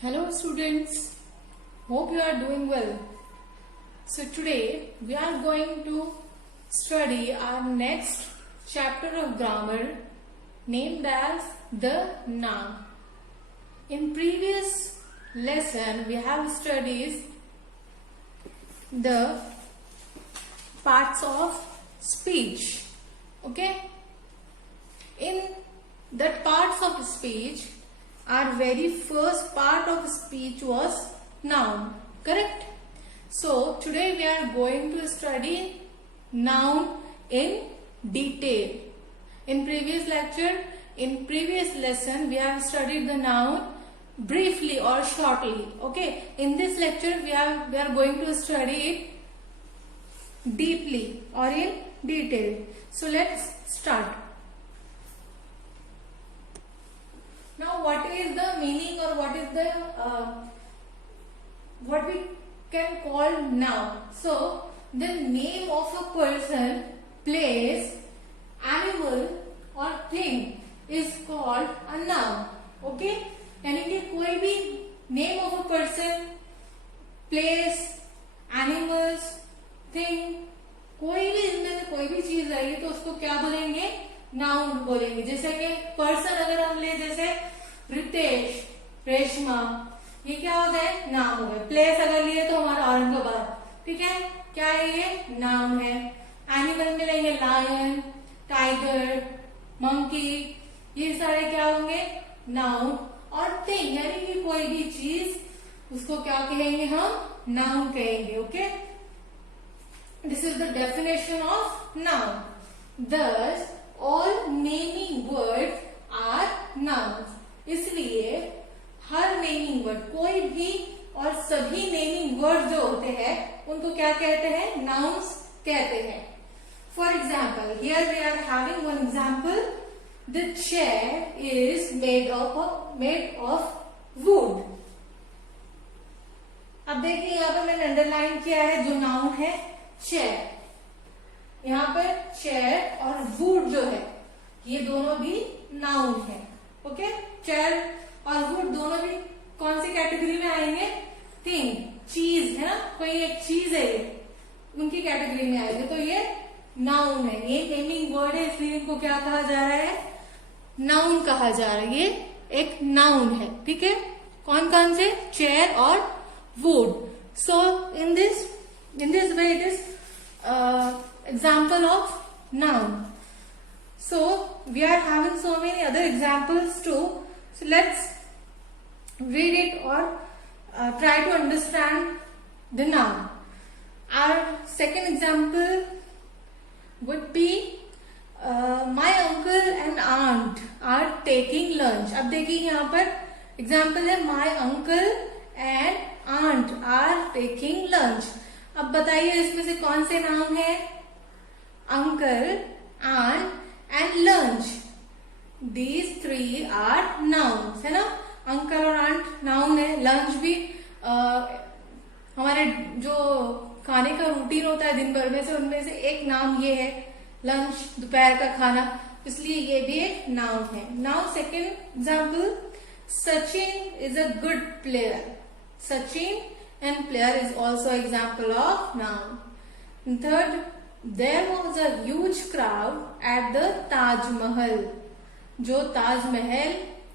Hello students, hope you are doing well. So today we are going to study our next chapter of grammar named as the noun. In previous lesson we have studied the parts of speech. Okay? In that parts of speech, our very first part of speech was noun, correct? So today we are going to study noun in detail. In previous lesson we have studied the noun briefly or shortly. Okay, in this lecture we are going to study it deeply or in detail. So let's start. Now, what is the meaning or what is the what we can call noun? So, the name of a person, place, animal or thing is called a noun. Okay? यानी कि कोई भी name of a person, place, animals, thing, कोई भी इनमें कोई भी चीज आएगी तो उसको क्या बोलेंगे? नाउन बोलेंगे. जैसे कि पर्सन अगर हम ले, जैसे रितेश, रेशमा, ये क्या होता है? नाउन हो गया. प्लेस अगर लिए तो हमारा औरंगाबाद. ठीक है, क्या है ये? नाउन है. एनिमल में लेंगे लायन, टाइगर, मंकी, ये सारे क्या होंगे? नाउन. और थिंग यानी कि कोई भी चीज, उसको क्या कहेंगे हम? नाउन कहेंगे. Okay, this is the definition of noun. Thus all naming words are nouns. इसलिए हर नेमिंग वर्ड, कोई भी और सभी नेमिंग वर्ड जो होते हैं उनको क्या कहते हैं? नाउन्स कहते हैं. For example, here we are having one example. The chair is made of wood. अब देखिए यहाँ पर मैंने अंडरलाइन किया है जो नाउन है चेयर. यहाँ पर चेयर और वुड जो है ये दोनों भी नाउन है. ओके, चेयर और वुड दोनों भी कौन सी कैटेगरी में आएंगे? थिंग, चीज है ना, कोई एक चीज है ये, उनकी कैटेगरी में आएंगे. तो ये नाउन है. ये नेमिंग वर्ड है इसलिए इनको क्या कहा जा रहा है? नाउन कहा जा रहा है. ये एक नाउन है. ठीक है, कौन कौन से? चेयर और would. So in this way it is example of noun. So we are having so many other examples too. So let's read it or try to understand the noun. Our second example would be my uncle and aunt are taking lunch. अब देखिए यहाँ पर example है my uncle and aunt are taking lunch. अब बताइए इसमें से कौन से नाउन है? Uncle, aunt and lunch. These three are nouns, है ना? Uncle और aunt नाउन है. lunch भी हमारे जो खाने का रूटीन होता है दिन भर में से, उनमें से एक नाम ये है लंच, दोपहर का खाना, इसलिए ये भी एक नाउन है. Now second example, Sachin is a good player. Sachin and player is also example of noun. And third, there was a huge crowd at the Taj Mahal. जो ताज महल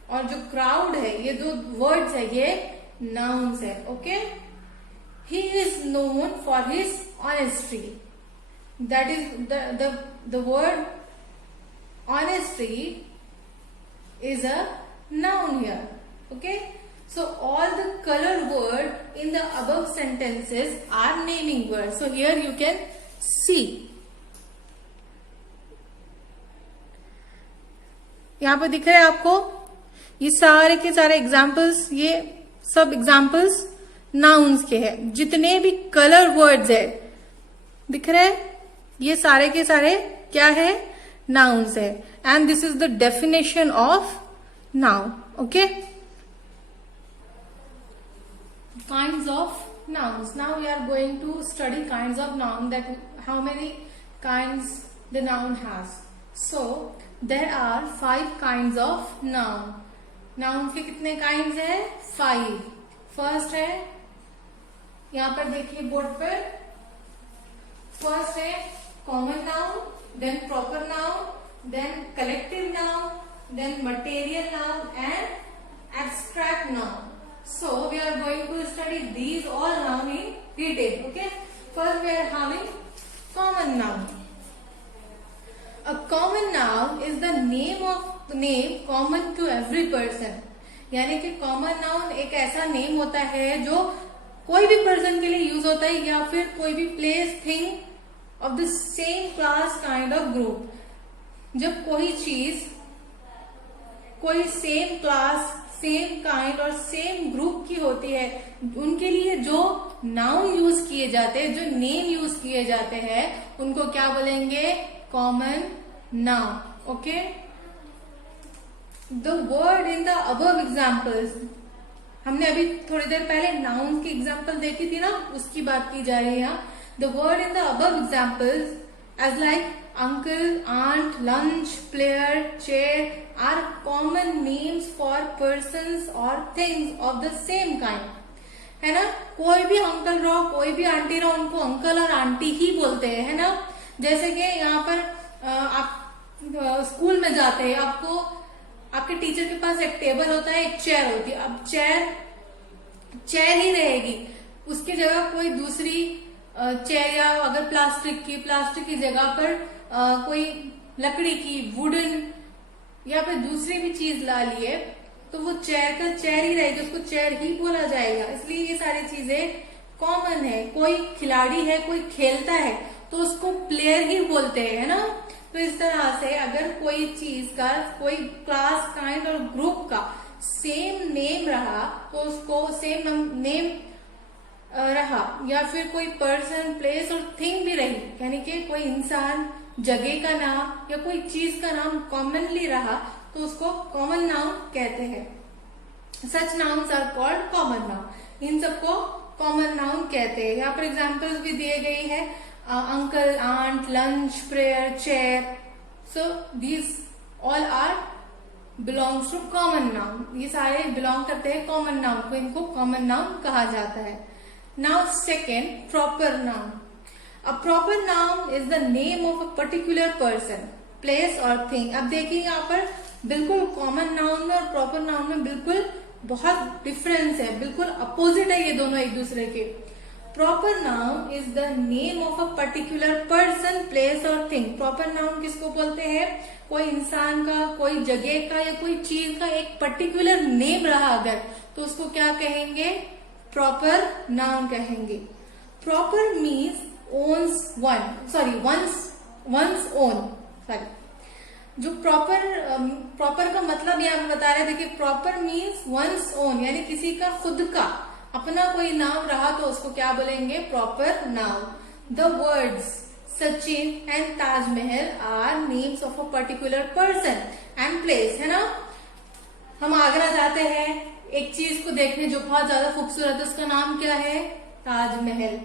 और जो क्राउड है, ये जो वर्ड्स है ये नाउन्स है. Okay, he is known for his honesty. That is the word honesty is a noun here. Okay, so all the color word in the above sentences are naming words. So here you can see. यहाँ पर दिख रहे हैं आपको ये सारे के सारे एग्जाम्पल्स. ये सब एग्जाम्पल्स नाउन्स के हैं. जितने भी कलर वर्ड्स है दिख रहे हैं, ये सारे के सारे क्या है? नाउन्स है. And this is the definition of noun. Okay, kinds of nouns. Now we are going to study kinds of noun, that how many kinds the noun has. So there are 5 kinds of noun. Noun के कितने kinds हैं? 5. First है, यहाँ पर देखिए board पर, first है common noun, then proper noun, then collective noun, then material noun and abstract noun. So we are going to study these all noun in detail. Okay. First we are having common noun. A common noun is the name common to every person. यानी कि common noun एक ऐसा name होता है जो कोई भी person के लिए यूज होता है, या फिर कोई भी place, thing of the same class kind of group. जब कोई चीज कोई सेम क्लास, सेम काइंड और सेम ग्रुप की होती है, उनके लिए जो नाउन यूज किए जाते हैं, जो नेम यूज किए जाते हैं, उनको क्या बोलेंगे? Common noun. Okay. The word in the above examples, हमने अभी थोड़ी देर पहले नाउन की एग्जाम्पल देखी थी ना, उसकी बात की जा रही है यहाँ. The word in the above examples as like uncle, aunt, lunch, player, chair are common names for persons or things of the same kind. है ना? कोई भी अंकल रहो, कोई भी आंटी रहो, उनको अंकल और आंटी ही बोलते हैं, है ना? जैसे कि यहाँ पर आप स्कूल में जाते हैं, आपको आपके टीचर के पास एक टेबल होता है, एक चेयर होती है. अब चेयर ही रहेगी, उसकी जगह कोई दूसरी चेयर, या अगर प्लास्टिक की जगह पर कोई लकड़ी की, वुडन या फिर दूसरी भी चीज ला लिए, तो वो चेयर का चेयर ही रहेगी, उसको चेयर ही बोला जाएगा. इसलिए ये सारी चीजें कॉमन है. कोई खिलाड़ी है, कोई खेलता है, तो उसको प्लेयर ही बोलते हैं, है ना? तो इस तरह से अगर कोई चीज का, कोई क्लास, काइंड और ग्रुप का सेम नेम रहा, तो उसको सेम नेम रहा, या फिर कोई पर्सन, प्लेस और थिंग भी रही, यानी कि कोई इंसान, जगह का नाम या कोई चीज का नाम कॉमनली रहा, तो उसको कॉमन नाउन कहते हैं. Such nouns are called common noun. इन सबको कॉमन नाउन कहते हैं. यहाँ पर एग्जाम्पल्स भी दिए गई है, uncle, aunt, lunch, prayer, chair. So these all are belongs to common noun. ये सारे बिलोंग करते हैं कॉमन नाउन को, इनको कॉमन नाउन कहा जाता है. Now second, proper noun. A proper noun is the name of a particular person, place or thing. अब देखिए यहाँ पर बिल्कुल कॉमन नाउन में और प्रॉपर नाउन में बिल्कुल बहुत डिफरेंस है, बिल्कुल अपोजिट है ये दोनों एक दूसरे के. Proper noun is the name of a particular person, place और थिंग. प्रॉपर नाउन किसको बोलते हैं? कोई इंसान का, कोई जगह का या कोई चीज का एक पर्टिकुलर नेम रहा अगर, तो उसको क्या कहेंगे? प्रॉपर नाउन कहेंगे. Proper means owns one, sorry once own, sorry. जो प्रॉपर का मतलब यहाँ बता रहे हैं, देखिए प्रॉपर मीन्स वंस ओन, यानी किसी का खुद का अपना कोई नाम रहा, तो उसको क्या बोलेंगे? Proper noun. The words Sachin and Taj Mahal are names of a particular person and place. है ना? हम आगरा जाते हैं एक चीज को देखने जो बहुत ज्यादा खूबसूरत है, उसका नाम क्या है? ताजमहल.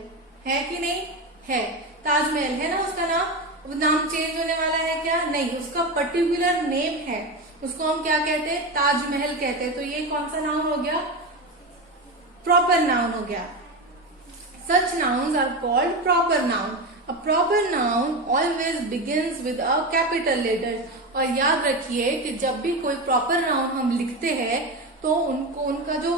है कि नहीं? है. ताजमहल है ना उसका नाम. वो नाम चेंज होने वाला है क्या? नहीं, उसका पर्टिकुलर नेम है, उसको हम क्या कहते हैं? ताजमहल कहते हैं. तो ये कौन सा नाउन हो गया? प्रॉपर नाउन हो गया. Such nouns are called proper noun. A proper noun always begins with a capital letter. और याद रखिए कि जब भी कोई प्रॉपर नाउन हम लिखते हैं, तो उनका जो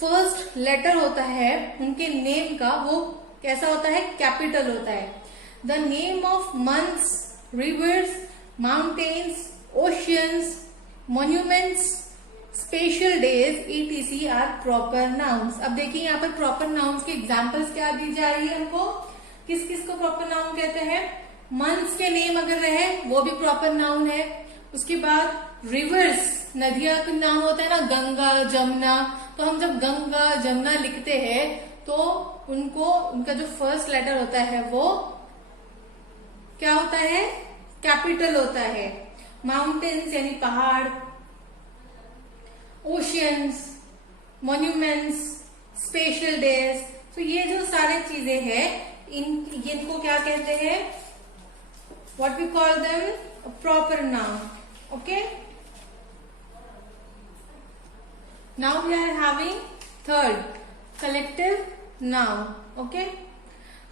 फर्स्ट लेटर होता है उनके नेम का, वो कैसा होता है? कैपिटल होता है. The name of months, rivers, mountains, oceans, monuments, special days etc are proper nouns. अब देखिए यहाँ पर प्रॉपर नाउन्स के एग्जाम्पल्स क्या दी जा रही है हमको. किस किस को प्रॉपर नाउन कहते हैं? मंथ्स के नेम अगर रहे वो भी प्रॉपर नाउन है. उसके बाद रिवर्स, नदियां का नाम होता है ना, गंगा, जमुना. तो हम जब गंगा, जमुना लिखते हैं तो उनका जो फर्स्ट लेटर होता है वो क्या होता है? कैपिटल होता है. माउंटेन्स यानी पहाड़, ओशियंस, मॉन्यूमेंट्स, स्पेशल डेज. तो ये जो सारे चीजें हैं, इनको क्या कहते हैं? What we call them proper noun. Okay. Now we are having third, collective noun. Okay.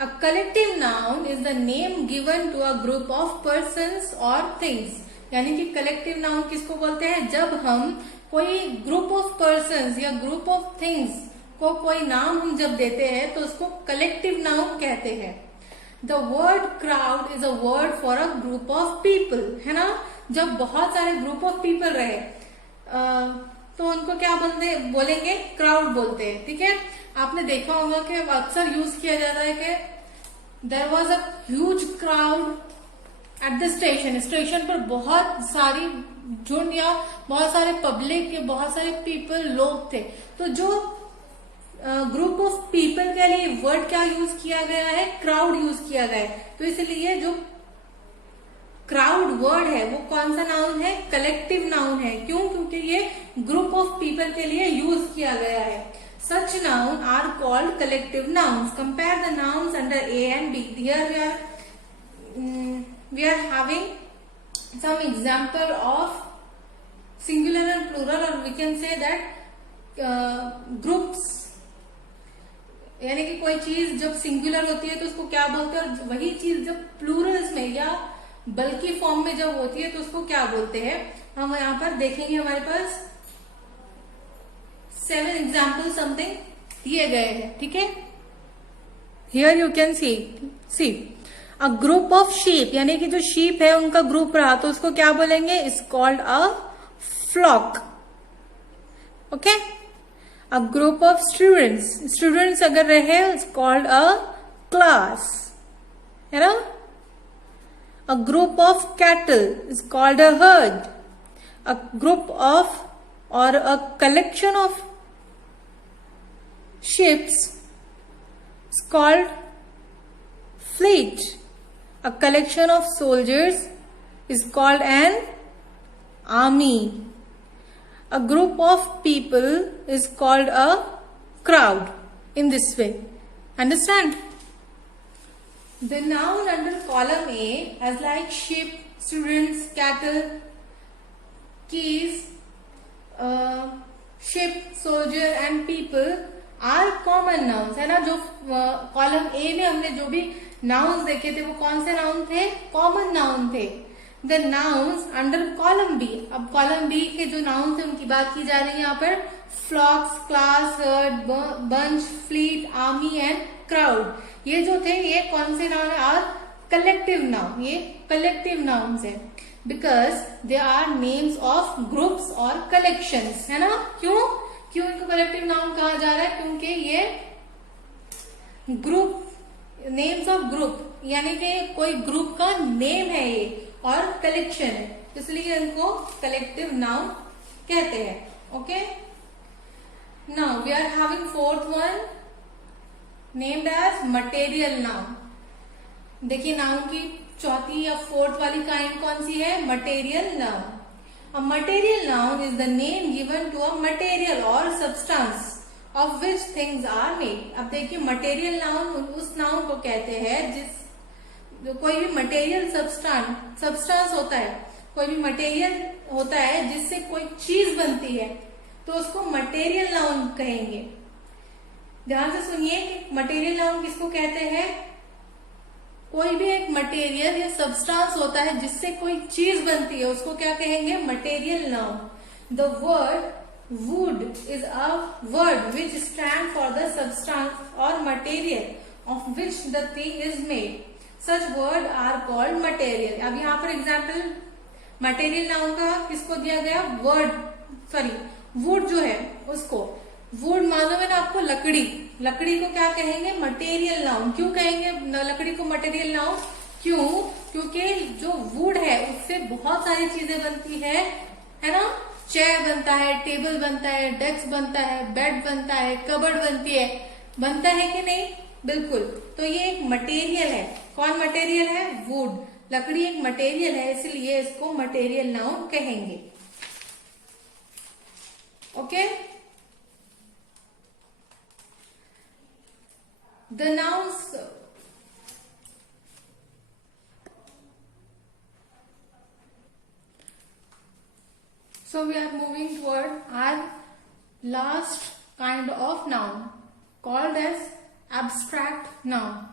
A collective noun is the name given to a group of persons or things. यानी कि collective noun किसको बोलते हैं? जब हम कोई group of persons या group of things को कोई नाम हम जब देते हैं तो उसको collective noun कहते हैं. The word crowd is a word for a group of people. है ना? जब बहुत सारे group of people रहे तो उनको क्या बोलेंगे? क्राउड बोलते हैं. ठीक है. आपने देखा होगा कि अक्सर यूज किया जाता है कि there was a huge crowd at the station. Station पर बहुत सारी झुंड या बहुत सारे पब्लिक के बहुत सारे पीपल लोग थे. तो जो ग्रुप ऑफ पीपल के लिए वर्ड क्या यूज किया गया है? क्राउड यूज किया गया है. तो इसलिए जो क्राउड वर्ड है वो कौन सा नाउन है? कलेक्टिव नाउन है. क्यों? क्योंकि ये ग्रुप ऑफ पीपल के लिए यूज किया गया है. Such noun are called collective nouns. Compare the nouns under A and B. Here we are having some example of singular and plural, or we can say that groups. यानी कि कोई चीज जब सिंगुलर होती है तो उसको क्या बोलते हैं, और वही चीज जब प्लूरल्स में या बल्कि फॉर्म में जब होती है तो उसको क्या बोलते हैं. हम यहाँ पर देखेंगे, हमारे पास 7 एग्जाम्पल समथिंग दिए गए हैं. ठीक है. Here you can see a group of sheep, यानी कि जो शीप है उनका ग्रुप रहा तो उसको क्या बोलेंगे? Is called a flock. Okay. A group of students अगर रहे इज कॉल्ड अ क्लास. है ना. A group of cattle is called a herd. A group of or a collection of ships is called fleet. A collection of soldiers is called an army. A group of people is called a crowd. In this way, understand? The noun under column A as like ship, students, cattle, keys, ship, soldier and people are common nouns. है ना. जो column A में हमने जो भी nouns देखे थे वो कौन से नाउन थे? कॉमन नाउन थे. The nouns under column B. अब कॉलम बी के जो नाउन थे उनकी बात की जा रही है यहाँ पर. Flocks, class, herd, bunch, fleet, army and crowd. ये जो थे ये कौन से नाउन है? Are collective noun. ये कलेक्टिव नाउन्स है because they are names of groups or collections. है ना. क्यों इनको कलेक्टिव नाउन कहा जा रहा है? क्योंकि ये ग्रुप, नेम्स ऑफ ग्रुप, यानी कि कोई ग्रुप का नेम है ये और कलेक्शन है, इसलिए इनको कलेक्टिव नाउन कहते हैं. Okay. Now we are having fourth one named as material noun. देखिए नाउन की चौथी या फोर्थ वाली काइंड कौन सी है? Material noun. A material noun is the name given to a material और substance of which things are made. अब देखिए मटेरियल नाउन उस नाउन को कहते हैं जो कोई भी मटेरियल सब्सटेंस होता है, कोई भी मटेरियल होता है जिससे कोई चीज बनती है तो उसको मटेरियल नाउन कहेंगे. ध्यान से सुनिए कि मटेरियल नाउन किसको कहते हैं? कोई भी एक मटेरियल या सब्सटेंस होता है जिससे कोई चीज बनती है उसको क्या कहेंगे? Material noun. The word wood is a word which stand for the substance और material of which the thing is made. Such word are called material. अब यहाँ पर एग्जाम्पल मटेरियल नाउन का किसको दिया गया? वुड जो है उसको. वुड मालूम है ना आपको? लकड़ी को क्या कहेंगे? Material noun. क्यों कहेंगे लकड़ी को मटेरियल नाउन? क्योंकि जो वुड है उससे बहुत सारी चीजें बनती है ना. चेयर बनता है, टेबल बनता है, डेस्क बनता है, बेड बनता है, कबर्ड बनता है कि नहीं? बिल्कुल. तो ये एक मटेरियल है. कौन मटेरियल है? वुड. लकड़ी एक मटेरियल है, इसलिए इसको मटेरियल नाउन कहेंगे. Okay. The nouns. So we are moving toward our last kind of noun called as abstract noun.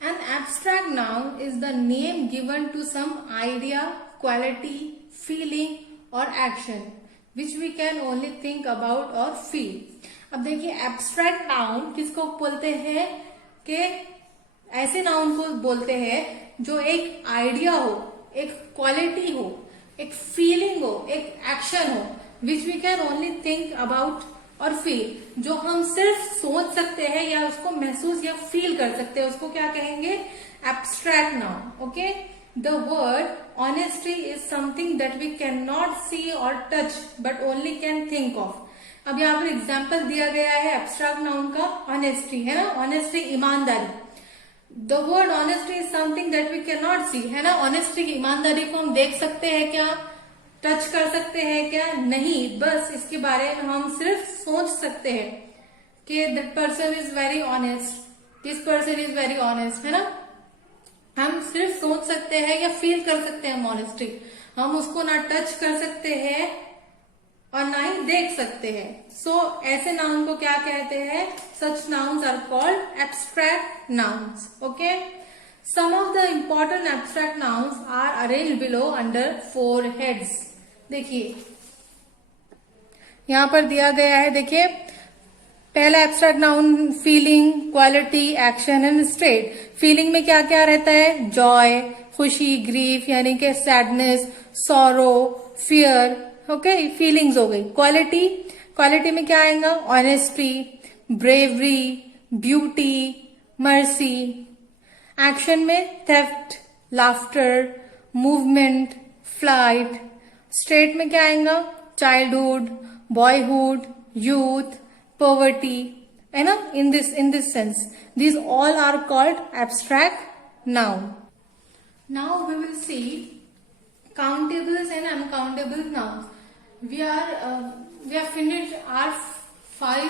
An abstract noun is the name given to some idea, quality, feeling or action which we can only think about or feel. अब देखिए abstract noun किसको बोलते हैं कि ऐसे noun को बोलते हैं जो एक आइडिया हो, एक क्वालिटी हो, एक फीलिंग हो, एक एक्शन हो which we can only think about और फील, जो हम सिर्फ सोच सकते हैं या उसको महसूस या फील कर सकते हैं, उसको क्या कहेंगे? Abstract noun. Okay. The word honesty is something that we can not see और touch but only can think of. अब यहाँ पर एग्जाम्पल दिया गया है एब्स्ट्रैक्ट नाउन का, ऑनेस्टी है ना, ऑनेस्टी ईमानदारी. The word honesty is something that we can not see, है ना. ऑनेस्टी की ईमानदारी को हम देख सकते हैं क्या? टच कर सकते हैं क्या? नहीं. बस इसके बारे में हम सिर्फ सोच सकते हैं कि that person is very honest, this person is very honest, है ना. हम सिर्फ सोच सकते हैं या फील कर सकते हैं ऑनेस्टी. हम उसको ना टच कर सकते हैं और ना ही देख सकते हैं. सो ऐसे नाउन को क्या कहते हैं? Such nouns are called abstract nouns. Okay. Some of the important abstract nouns are arranged below under 4 heads. देखिए यहां पर दिया गया है. देखिए पहला abstract noun feeling, quality, action and state. Feeling में क्या क्या रहता है? जॉय, खुशी, ग्रीफ यानी कि sadness, sorrow, fear. Okay, feelings हो गई. क्वालिटी में क्या आएगा? Honesty, bravery, beauty, mercy. Action में theft, laughter, movement, flight. State में क्या आएगा? चाइल्डहुड, बॉयहुड, यूथ, पॉवर्टी, है ना. In this sense these all are called abstract noun. Now we will see countables and uncountable nouns. We have finished our 5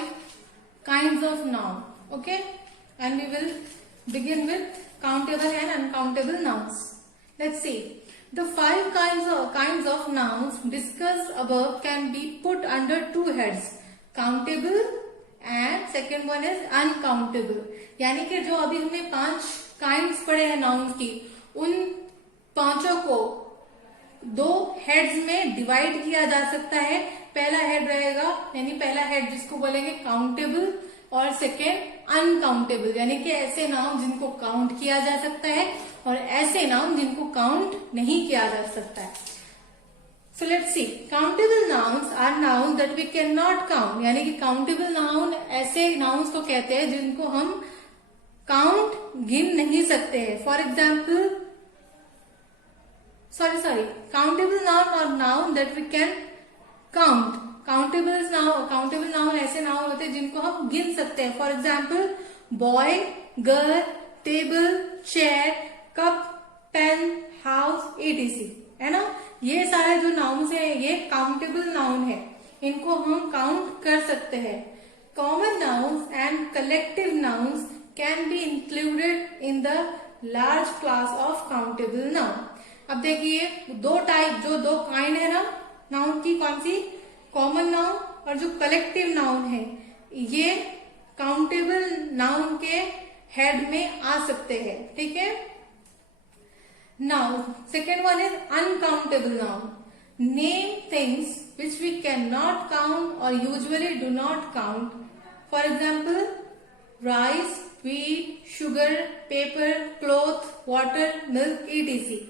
kinds of noun. Okay, and we will begin with countable and uncountable nouns. Let's see. The 5 kinds of nouns discussed above can be put under 2 heads: countable and second one is uncountable. यानी कि जो अभी हमने 5 kinds पढ़े हैं noun की, उन पांचों को 2 हेड्स में डिवाइड किया जा सकता है. पहला हेड रहेगा, यानी पहला हेड जिसको बोलेंगे काउंटेबल, और सेकेंड अनकाउंटेबल, यानी कि ऐसे नाउन जिनको काउंट किया जा सकता है और ऐसे नाउन जिनको काउंट नहीं किया जा सकता है. So let's see. Countable nouns are nouns that we cannot count. यानी कि countable noun ऐसे nouns को कहते हैं जिनको हम काउंट, गिन नहीं सकते हैं. फॉर एग्जाम्पल, countable noun और noun that we can count. Countable noun ऐसे नाउन होते हैं जिनको हम गिन सकते हैं. For example, boy, girl, table, chair, cup, pen, house, etc. है ना. ये सारे जो नाउन्स है ये काउंटेबल नाउन है, इनको हम काउंट कर सकते हैं. Common nouns and collective nouns can be included in the large class of countable noun. अब देखिए 2 टाइप, जो 2 काइंड है ना नाउन की, कौन सी? कॉमन नाउन और जो कलेक्टिव नाउन है, ये काउंटेबल नाउन के हेड में आ सकते हैं. ठीक है. Now second one is uncountable noun. Name things which we can not count और usually do not count. For example, rice, wheat, sugar, paper, cloth, water, milk, etc.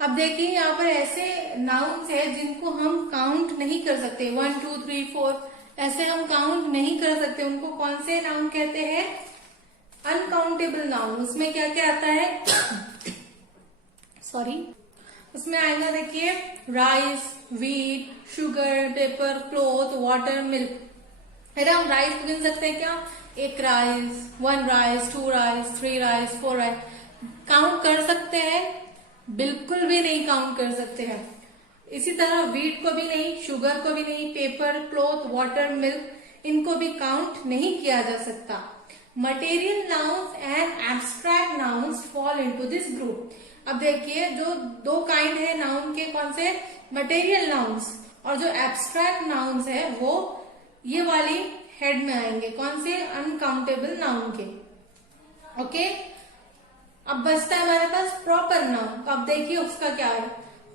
अब देखिए यहाँ पर ऐसे नाउन्स है जिनको हम काउंट नहीं कर सकते. 1 2 3 4 ऐसे हम काउंट नहीं कर सकते. उनको कौन से नाउन कहते हैं? Uncountable noun. उसमें क्या क्या आता है? उसमें आएगा देखिए rice, wheat, sugar, paper, cloth, water, milk. है ना. हम राइस को गिन सकते हैं क्या? 1 rice, 1 rice, 2 rice, 3 rice, 4 rice. Count कर सकते हैं? बिल्कुल भी नहीं काउंट कर सकते हैं. इसी तरह व्हीट को भी नहीं, शुगर को भी नहीं, पेपर, क्लॉथ, वाटर, मिल्क, इनको भी काउंट नहीं किया जा सकता. Material nouns and abstract nouns fall into this group. अब देखिए जो 2 काइंड है नाउन के, कौन से? मटेरियल नाउन्स और जो एब्स्ट्रैक्ट नाउन्स है वो ये वाली हेड में आएंगे, कौन से? अनकाउंटेबल नाउन के। ओके, अब बचता है हमारे पास प्रॉपर नाउन। तो अब देखिए उसका क्या है।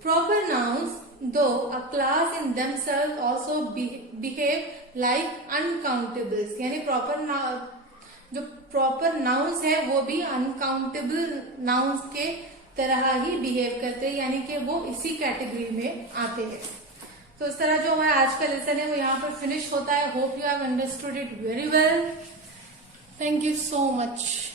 प्रॉपर नाउन्स दो अ class in themselves also behave like uncountables, यानी जो प्रॉपर नाउन्स है वो भी अनकाउंटेबल नाउन्स के तरह ही बिहेव करते हैं, यानी कि वो इसी कैटेगरी में आते हैं। तो इस तरह जो हमारा आज का लेसन है वो यहाँ पर फिनिश होता है। Hope you have understood it very well. Thank you so much.